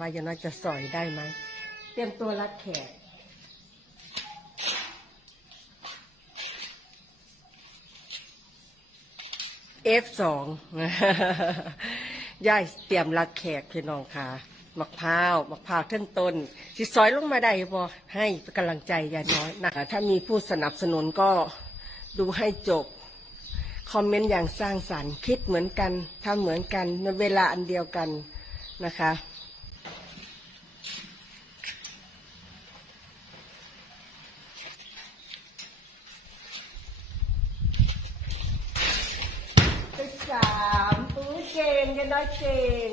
ว่ายังน้อยจะสอยได้ไหมเตรียมตัวรับแขก F2 ยายเตรียมรับแขกพี่น้องค่ะมะพร้าวมะพร้าวทั้งต้นสิซอยลงมาได้บ่ให้กำลังใจยายน้อยนะถ้ามีผู้สนับสนุนก็ดูให้จบ คอมเมนต์อย่างสร้างสรรค์คิดเหมือนกันทำเหมือนกันในเวลาอันเดียวกันนะคะ สามตู้เจนกันน้อยเจน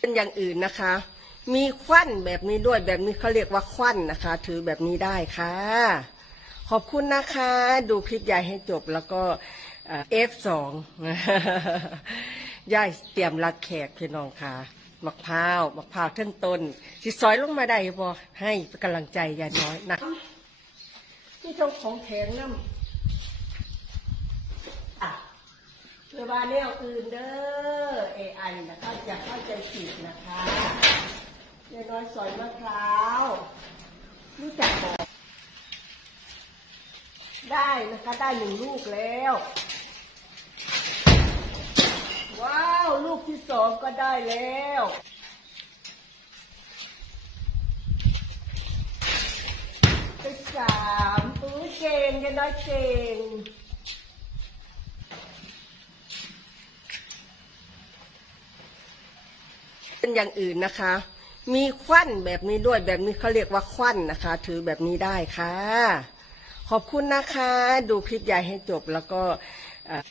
เป็นอย่างอื่นนะคะ มีควันแบบนี้ด้วยแบบนี้เขาเรียกว่าควันนะคะ ถือแบบนี้ได้ค่ะ ขอบคุณนะคะ ดูคลิปยายให้จบแล้วก็เอฟสองยายเตรียมรับแขกพี่น้องค่ะ มะพร้าวมะพร้าวเทั้งต้นสิซอยลงมาได้บ่ให้กำลังใจยายน้อยนะที่ตรงของแถงน้ำอะเพื่อว่าแนวอื่นเด้อเอไอนะคะจะเข้าใจผิดนะคะยายน้อยซอยมะพร้าวรู้จักบอกได้นะคะ ได้หนึ่งลูกแล้ว ว้าว ลูกที่สองก็ได้แล้ว ไปสามตู้เจนกันน้อยเจนเป็นอย่างอื่นนะคะ มีควันแบบนี้ด้วยแบบนี้เขาเรียกว่าควันนะคะ ถือแบบนี้ได้ค่ะ ขอบคุณนะคะ ดูคลิปยายให้จบแล้วก็เอ่อ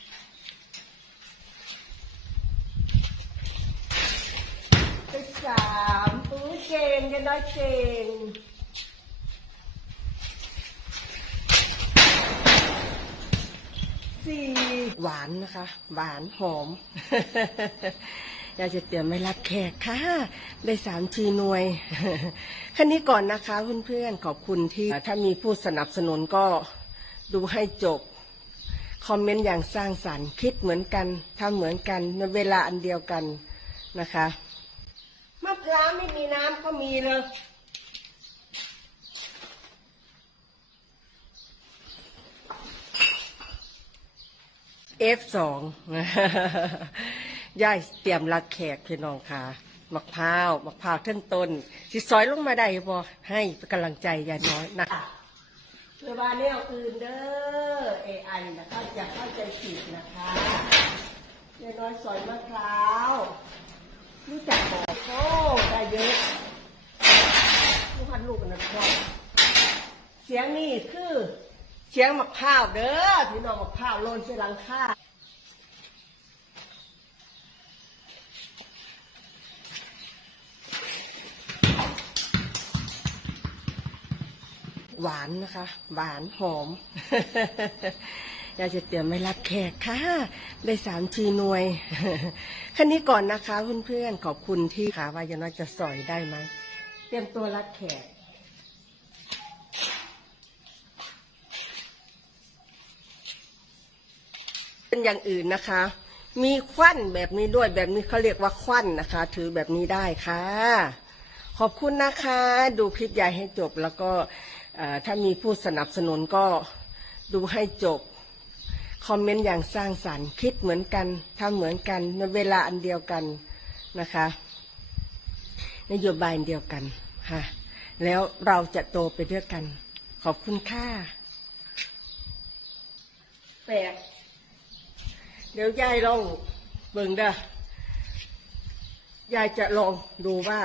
ไป สามตู้เจนกันน้อยเจนสี่หวานนะคะ หวานหอม อยากจะเตรียมไม่รับแขกค่ะ ได้สามชีหน่วยคันนี้ก่อนนะคะเพื่อนๆขอบคุณที่ ถ้ามีผู้สนับสนุนก็ดูให้จบ คอมเมนต์อย่างสร้างสรรค์คิดเหมือนกันทำเหมือนกันในเวลาอันเดียวกันนะคะ ร้าวไม่มีน้ำก็มีเลย F2 ยายเตรียมรับแขกพี่น้องค่ะมะพร้าวมะพร้าวทั้งต้นสิซอยลงมาได้บ่ให้กำลังใจยายน้อยนะเพื่อว่าแนวอื่นเด้อเอไอนะคะจะเข้าใจผิดนะคะยายน้อยซอยมะพร้าวรู้จักบอก โอ้ได้เยอะลูกพันลูกกันนะครับเสียงนี่คือเสียงมะพร้าวเด้อพี่น้องมะพร้าวโลนเสียหลังคาหวานนะคะ หวานหอม ยากจะเตรียมไม่รับแขกค่ะ ได้สามชีหน่วยคันนี้ก่อนนะคะเพื่อนๆขอบคุณที่ค่ะว่ายังน้อยจะสอยได้ไหมเตรียมตัวรับแขกเป็นอย่างอื่นนะคะ มีควันแบบนี้ด้วยแบบนี้เขาเรียกว่าควันนะคะ ถือแบบนี้ได้ค่ะ ขอบคุณนะคะ ดูคลิปยายให้จบแล้วก็ถ้ามีผู้สนับสนุนก็ดูให้จบ คอมเมนต์อย่างสร้างสรรค์ คิดเหมือนกันทำเหมือนกันในเวลาอันเดียวกันนะคะนโยบายอันเดียวกันค่ะแล้วเราจะโตไปด้วยกัน ขอบคุณค่ะแปดเดี๋ยวยายลองเบิ่งเด้อยายจะลองดูว่า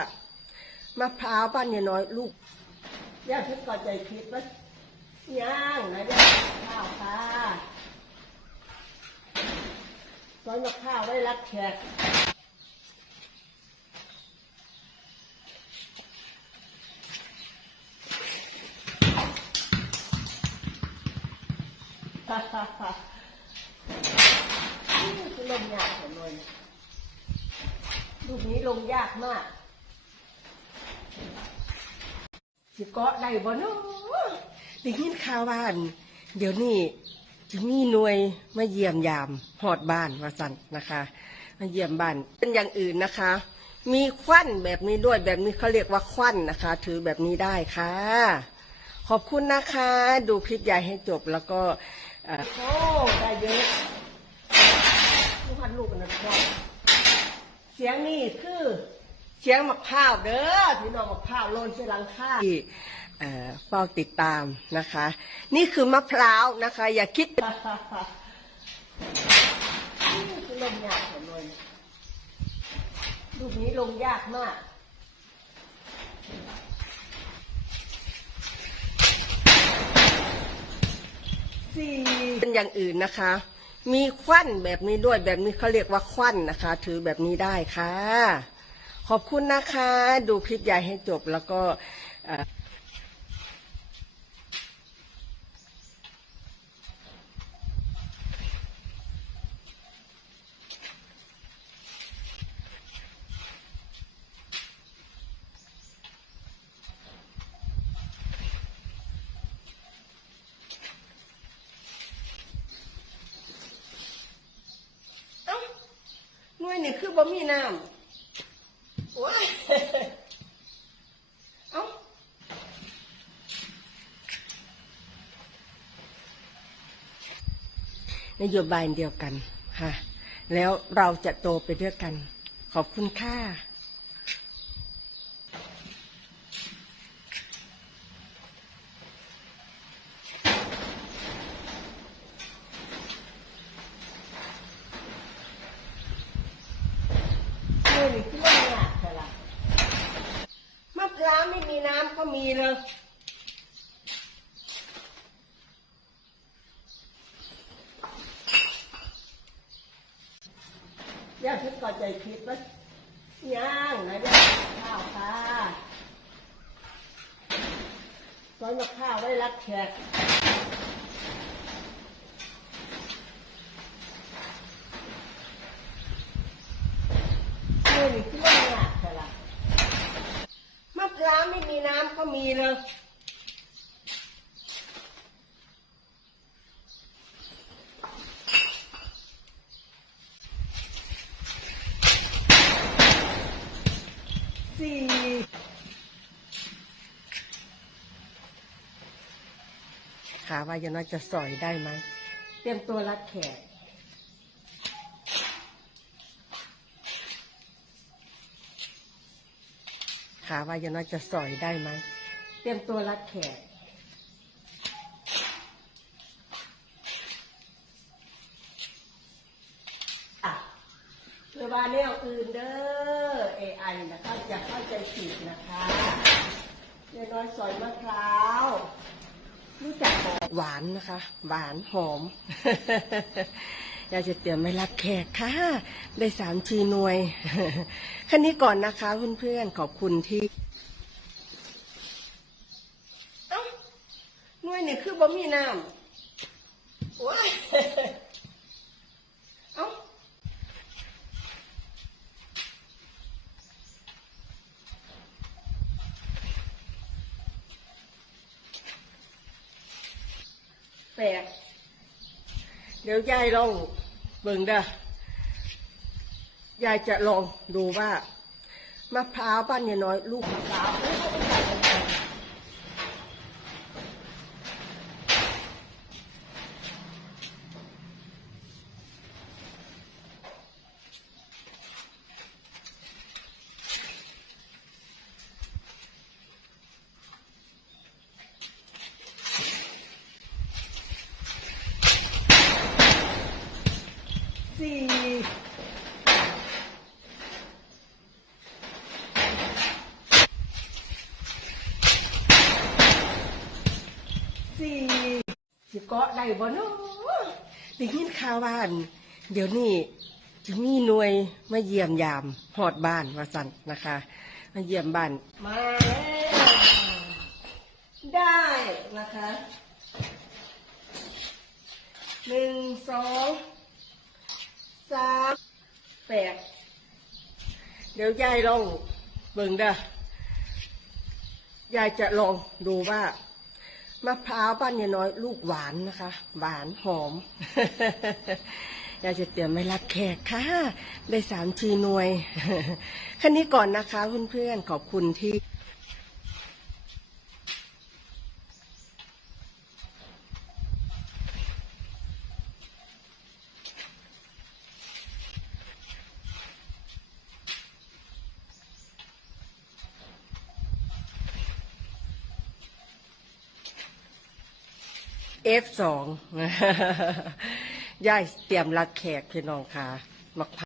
มะพร้าวบ้านเนี่ยน้อยลูกยายเพิ่งก่อนใจคิดว่าย่างนะยายข้าวค่ะ ซอยมะพร้าวไว้รับแขกฮ่าฮ่าฮ่าลงยากเหมือนเลยลูกนี้ลงยากมาก สิเกาะได้บ่เนาะได้ยินข่าวว่านเดี๋ยวนี้ จะมีหน่วยมาเยี่ยมยามหอดบ้านว่าสันนะคะ มาเยี่ยมบ้านเป็นอย่างอื่นนะคะ มีควันแบบนี้ด้วยแบบนี้เขาเรียกว่าควันนะคะ ถือแบบนี้ได้ค่ะ ขอบคุณนะคะ ดูคลิปยายให้จบแล้วก็เอ่อโอ้ได้เยอะลูกพันลูกกันนะพ่อเสียงนี่คือ เสียงมะพร้าวเด้อพี่น้องมะพร้าวโลนเสหลังค่าที่เอ่อเฝ้าติดตามนะคะ นี่คือมะพร้าวนะคะ อย่าคิดนี่คือลงยากเหมือนเลยลูกนี้ลงยากมากสี่เป็นอย่างอื่นนะคะ มีควันแบบนี้ด้วยแบบนี้เขาเรียกว่าควันนะคะ ถือแบบนี้ได้ค่ะข อบคุณนะคะ ดูคลิปยายให้จบแล้วก็อ่อเอ้าหน่วยนี่คือบ่มีน้ำ เอ้านโยบายเดียวกันค่ะ แล้วเราจะโตไปด้วยกัน ขอบคุณค่ะ เมื่อนี่คือเรื่องยากแต่ละมะพร้าวไม่มีน้ำก็ มีเลยย่าพิดก่อนใจคิดว่าย่างนะย่างข้าวค่ะซอยมะข้าวไว้รักแขกเมื่อนี่คือเรื่องยากแต่ละมะพร้าวไม่มีน้ำก็ มีเลยสี่ขาว่ายน้อยจะสอยได้ไหมเตรียมตัวรับแขกขาว่ายน้อยจะสอยได้ไหม เตรียมตัวรับแขก อะเพื่อว่าแนวอื่นเด้อ AI นะคะอย่าเข้าใจผิดนะคะยายน้อยสอยมะพร้าวรู้จักหอมหวานนะคะ หวานหอม อยากจะเตรียมไม่รับแขกค่ะ ได้สามชีหน่วย แค่นี้ก่อนนะคะเพื่อนๆ ขอบคุณที่ เอ้าห นี่คือบ่มีน้ำว้าเอ้าแปลกเดี๋ยวยายลองเบิ่งเด้อยายจะลองดูว่ามะพร้าวบ้านยายน้อย ลูกมะพร้าวเอ้ยเขาใส่ลงไป สี่สี่สิเกาะได้บ่เนาะได้ยินข่าวว่าน เดี๋ยวนี้จะมีหน่วยมาเยี่ยมยามหอดบ้านว่าสันนะคะ มาเยี่ยมบ้านมาได้นะคะหนึ่งสอง สามแปดเดี๋ยวยายลองเบิ่งเด้อยายจะลองดูว่ามะพร้าวบ้านยายน้อย ลูกหวานนะคะ หวานหอมอยากจะเตรียมไม่รับแขกค่ะ ได้สามชีหน่วย แค่นี้ก่อนนะคะเพื่อนๆขอบคุณที่ F สอง ย่ายเตรียมรับแขกพี่น้องค่ะมัก